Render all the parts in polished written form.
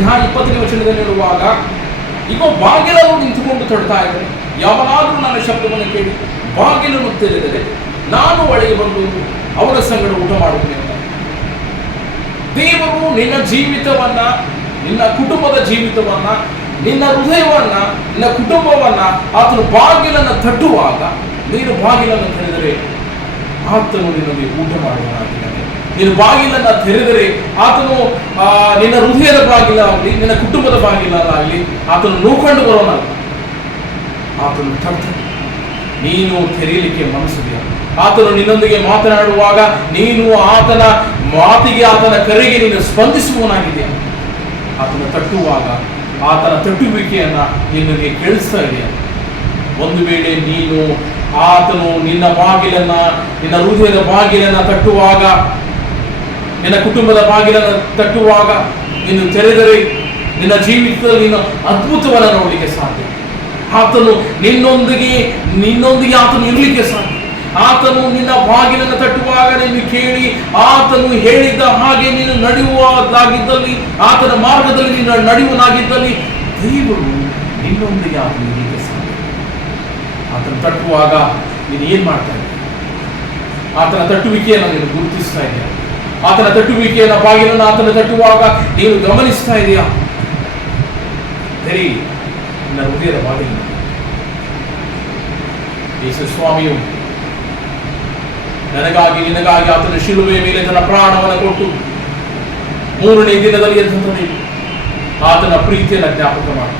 ಅಧ್ಯಾಯ 20ನೇ ವಚನದಲ್ಲಿರುವಾಗ, ಈಗ ಬಾಗಿಲನ್ನು ನಿಂತುಕೊಂಡು ತಡ್ತಾ ಇದ್ದಾರೆ. ಯಾವನಾದರೂ ನನ್ನ ಶಬ್ದವನ್ನು ಕೇಳಿ ಬಾಗಿಲನ್ನು ತೆರೆದರೆ ನಾನು ಒಳಗೆ ಬಂದು ಅವರ ಸಂಗಡ ಊಟ ಮಾಡುತ್ತೇನೆ ಅಂತ. ದೇವರು ನಿನ್ನ ಜೀವಿತವನ್ನ, ನಿನ್ನ ಕುಟುಂಬದ ಜೀವಿತವನ್ನ, ನಿನ್ನ ಹೃದಯವನ್ನ, ನಿನ್ನ ಕುಟುಂಬವನ್ನ ಆತನು ಬಾಗಿಲನ್ನು ತಟ್ಟುವಾಗ, ನೀನು ಬಾಗಿಲನ್ನು ತೆರೆದರೆ ಆತನು ನಿನ್ನೊಂದಿಗೆ ಊಟ ಮಾಡುವನಾಗಿದ್ದಾನೆ. ನೀನು ಬಾಗಿಲನ್ನು ತೆರೆದರೆ ಆತನು ನಿನ್ನ ಹೃದಯದ ಬಾಗಿಲಾಗಲಿ, ನಿನ್ನ ಕುಟುಂಬದ ಬಾಗಿಲಾಗಲಿ ಆತನು ನೋಕೊಂಡು ಬರೋನಲ್ಲ, ಆತನು ತಡ್ತಾನೆ. ನೀನು ತೆರೆಯಲಿಕ್ಕೆ ಮನಸ್ಸಿದೆಯಾ? ಆತನು ನಿನ್ನೊಂದಿಗೆ ಮಾತನಾಡುವಾಗ ನೀನು ಆತನ ಮಾತಿಗೆ, ಆತನ ಕರೆಗೆ ನೀನು ಸ್ಪಂದಿಸುವನಾಗಿದೆಯಾ? ಆತನ ತಟ್ಟುವಾಗ ಆತನ ತಟ್ಟುವಿಕೆಯನ್ನ ನಿನ್ನಗೆ ಕೇಳಿಸ್ತಾ ಇದೆಯಾ? ಒಂದು ವೇಳೆ ನೀನು ಆತನು ನಿನ್ನ ಬಾಗಿಲನ್ನ, ನಿನ್ನ ಹೃದಯದ ಬಾಗಿಲನ್ನ ತಟ್ಟುವಾಗ, ನಿನ್ನ ಕುಟುಂಬದ ಬಾಗಿಲನ್ನು ತಟ್ಟುವಾಗ ನೀನು ತೆರೆದರೆ ನಿನ್ನ ಜೀವಿತದಲ್ಲಿ ನೀನು ಅದ್ಭುತವನ್ನು ನೋಡಲಿಕ್ಕೆ ಸಾಧ್ಯ. ಆತನು ನಿನ್ನೊಂದಿಗೆ ಆತನು ಇರಲಿಕ್ಕೆ ಸಾಧ್ಯ. ಆತನು ನಿನ್ನ ಬಾಗಿಲನ್ನು ತಟ್ಟುವಾಗ ನೀನು ಕೇಳಿ ಆತನು ಹೇಳಿದ್ದ ಹಾಗೆ ನೀನು ನಡೆಯುವುದಾಗಿದ್ದಲ್ಲಿ, ಆತನ ಮಾರ್ಗದಲ್ಲಿ ನೀನು ನಡೆಯುವನಾಗಿದ್ದಲ್ಲಿ ದೇವರು ನಿನ್ನೊಂದಿಗೆ ಆತನು ಇರಲಿಕ್ಕೆ ಸಾಧ್ಯ. ಆತನ ತಟ್ಟುವಾಗ ನೀನು ಏನ್ ಮಾಡ್ತಾ ಇದ್ದೀಯ? ಆತನ ತಟ್ಟುವಿಕೆಯನ್ನು ನೀನು ಗುರುತಿಸ್ತಾ ಇದೆಯಾ? ಆತನ ತಟ್ಟುವಿಕೆಯನ್ನು, ಬಾಗಿಲನ್ನು ಆತನ ತಟ್ಟುವಾಗ ನೀನು ಗಮನಿಸ್ತಾ ಇದೆಯಾ? ಸರಿ, ನಿನ್ನ ಹೃದಯದ ಬಾಗಿಲನ್ನು ಯೇಸು ಸ್ವಾಮಿಯು ನನಗಾಗಿ ನಿನಗಾಗಿ ಆತನ ಶಿಲುಬೆಯ ಮೇಲೆ ತನ್ನ ಪ್ರಾಣವನ್ನು ಕೊಟ್ಟು 3ನೇ ದಿನದಲ್ಲಿ ಎದ್ದು ಆತನ ಪ್ರೀತಿಯನ್ನು ಜ್ಞಾಪಕ ಮಾಡು.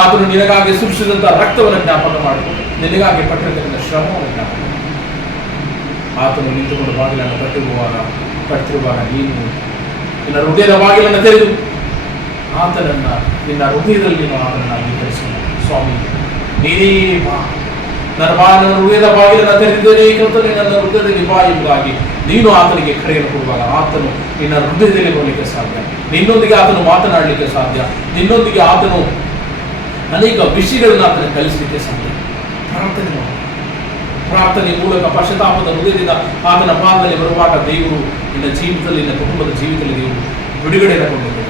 ಆತನು ನಿನಗಾಗಿ ಸುರಿಸಿದಂತ ರಕ್ತವನ್ನು ಜ್ಞಾಪಕ ಮಾಡಿಕೊಂಡು, ನಿನಗಾಗಿ ಪಟ್ಟಿರತಕ್ಕಂಥ ಶ್ರಮವನ್ನು ಜ್ಞಾಪಕ ಮಾಡು. ಆತನು ನಿಂತುಕೊಂಡು ಬಾಗಿಲನ್ನು ಕಟ್ಟಿರುವಾಗ ನೀನು ನಿನ್ನ ಹೃದಯದ ಬಾಗಿಲನ್ನು ತೆರೆದು ಆತನನ್ನ ನಿನ್ನ ಹೃದಯದಲ್ಲಿ ನೀನು ಆತನನ್ನು ಅಂಗೀಕರಿಸೋಣ. ಸ್ವಾಮಿ, ನೀನೇ ಬಾ, ನನ್ನ ಹೃದಯದ ಬಾಗಿಲನ್ನು ತೆರೆದಿದ್ದೇನೆ, ಕರ್ತನೇ ನನ್ನ ಹೃದಯದಲ್ಲಿ ಬಾ ಎಂಬುದಾಗಿ ನೀನು ಆತನಿಗೆ ಕರೆಯನ್ನು ಕೊಡುವಾಗ ಆತನು ನಿನ್ನ ಹೃದಯದಲ್ಲಿ ಬರಲಿಕ್ಕೆ ಸಾಧ್ಯ. ನಿನ್ನೊಂದಿಗೆ ಆತನು ಮಾತನಾಡಲಿಕ್ಕೆ ಸಾಧ್ಯ. ನಿನ್ನೊಂದಿಗೆ ಆತನು ಅನೇಕ ವಿಷಯಗಳನ್ನು ಆತನ ಕಲಿಸಲಿಕ್ಕೆ ಸಾಧ್ಯ. ಪ್ರಾರ್ಥನೆ ಮಾಡು. ಪ್ರಾರ್ಥನೆ ಮೂಲಕ ಪಶ್ಚಾತ್ತಾಪದ ಹೃದಯದಿಂದ ಆತನ ಪಾದದಲ್ಲಿ ಬರುವಾಗ ದೇವರು ನಿನ್ನ ಜೀವಿತದಲ್ಲಿ, ನಿನ್ನ ಕುಟುಂಬದ ಜೀವಿತದಲ್ಲಿ ದೇವರು ಬಿಡುಗಡೆಯನ್ನು ಕೊಡಬೇಕು.